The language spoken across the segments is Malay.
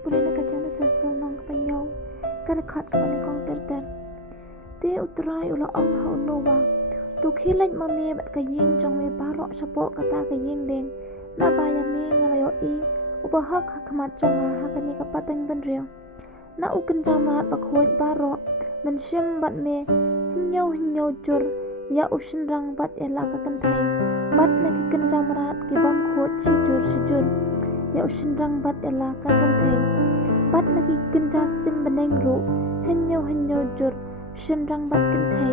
pulih na kajana sasgal nang kapanyau karakat kamani kong ter te utrai ula ong ha unowa tu khilaj mami bat kaying jong me barok sapo kata kaying deng na baya me ngalayo i ubahak hakamat jong ha kani kapateng benreo na uken jamat bakhoi barok mensyem bat me hinyau jur ya usin rang bat ela kakentai bat naki kenjamrat ki bam khot sijur ya usin rang bat ela kakentai bat naki kenja sim beneng ru hinyau jur shin rang bat kentai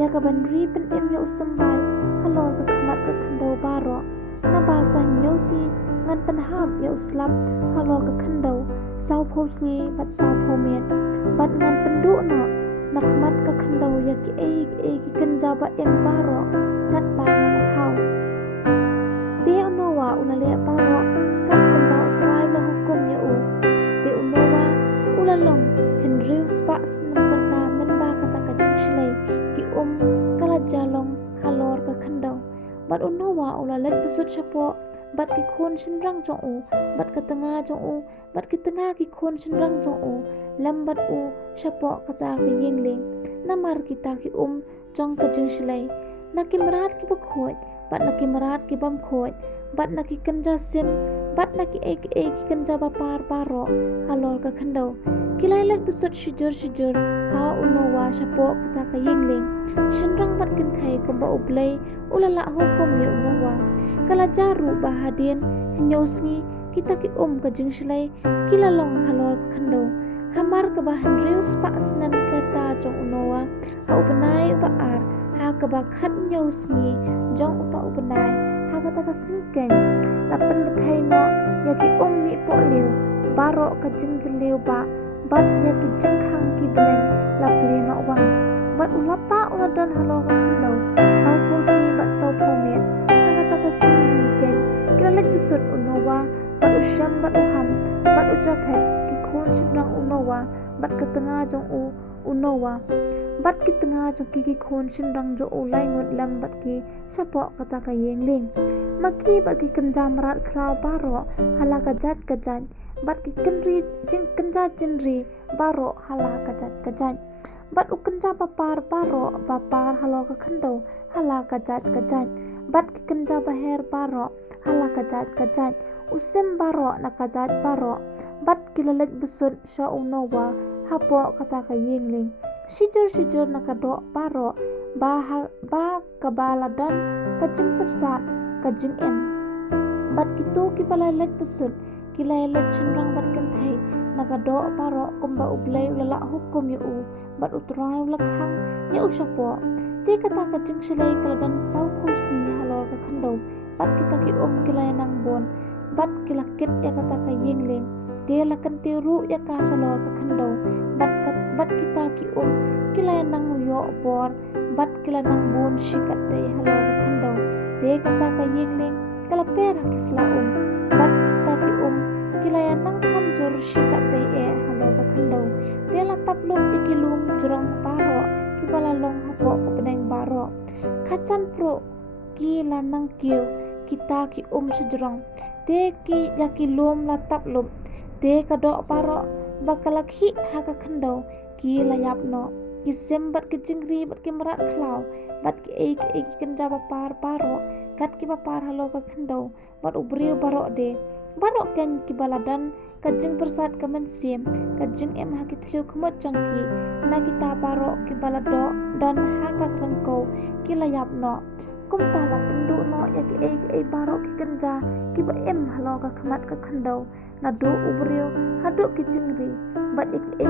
ya kaban ri pen em ya usambai halor ka khamat ka khandau baro na basa hinyau si ngan penham ya uslap halor ka khandau sau pho si bat sau pho met bat ngan pendu no na khamat ka khandau ya ki e ki kenja ba em baro ngat ba na thau te unowa ulale baro kat kumba utrai la hukum ya u te unowa ulalong henry spas namkarna men ba kata ka jingslei ki kala jalong halor ka khandau bat unowa ulale besut chapo bat ki khon shinrang jong u bat ka tanga jong u bat ki tanga ki khon shinrang jong u lambat u chapo kata ka yingling namar kita ki jong ka jingslei na ki marat ki bakhoi bat na ki marat ki bam khoi bat na ki kanja sim bat na ki ki kanja ba par paro halor ka khandau kilai lek besut shijur ha unowa chapo kata ka yingling shinrang bat kin thai ko ba ublei ulala hukum ya unowa kala jaru bahadin nyosngi kita ki ka jingslei kilalong halor ka khandau hamar ka bahan rius pas nan kata jong unowa ha ubenai ba ar ha ka ba khat nyosngi jong uta ubenai ha kata ka singken lapen bethai no ya ki mi po liu baro ka jingjleu ba bat ya ki jingkhang ki beneng lapli no wang bat ulapa uladon halor ka khandau sau po si bat sau po met ha kata ka singken kilalek besut unowa bat usyam bat uham bat ujaphet ki khon shinrang unowa bat ka tanga jong unowa bat ki tanga jong ki khon shinrang jo ulai ngot lam bat ki sapo kata ka yengling maki bat ki kenjam rat kraw baro hala ka jat bat ki kenri jing kenja jinri baro hala ka jat bat u kenja papar baro papar halo ka khandau hala ka jat bat ki kenja baher baro hala ka jat usim baro na ka jat baro bat kilalek besut sha unowa hapo kata ka yingling sijur na ka do baro ba kabaladan ka jing persat ka jing em bat kitu ki balalek besut kilalek chinrang bat kan thai na ka do baro kumba ublei ulala hukum yu bat utrai ulakhang ya ushapo te kata ka jing shlei kaladan sau khusni halor ka khandau bat kita ki kilai nang bon bat kilakit ya kata ka yingling dia lakan tiru ya ka salor ka khandau bat kita ki kilai nang yo bor bat kila nang bon shikat dei halor ka khandau dia kata ka yingling kala per kisla bat kita ki kilai nang kham jor shikat dei halor ka khandau dia la taplum ikilum jurong baro ki bala long hapo ko peneng baro khasan pro ki lanang kiu kita ki sejurong de ki yaki lum la taplum de kadok baro bakalakhi haka khandau ki layap no ki sembat ki jingri bat ki marat khlau bat ki ki kenja par baro kat ki par halo ka khandau bat ubriu baro de baro ken ki baladan ka jing persat ka mensim ka jing em ha ki thliu khmot jangki na kita baro ki balado dan haka krangko ki layap no kum tala pendu no ya ki baro ki kenja ki ba em halo ka khmat ka khandau na do ubriu hadu ki jingri bat ki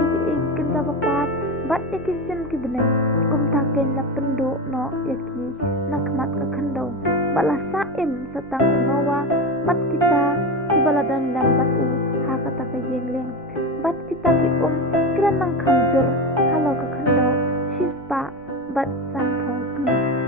kenja par bat ki sim ki beneng kum ta ken la pendu no ya ki na khmat ka khandau bala saim satang nowa bat kita ki baladan lam bat ha kata ka yengling bat kita ki kilan nang khamjur halo ka khandau shispa bat san phosngi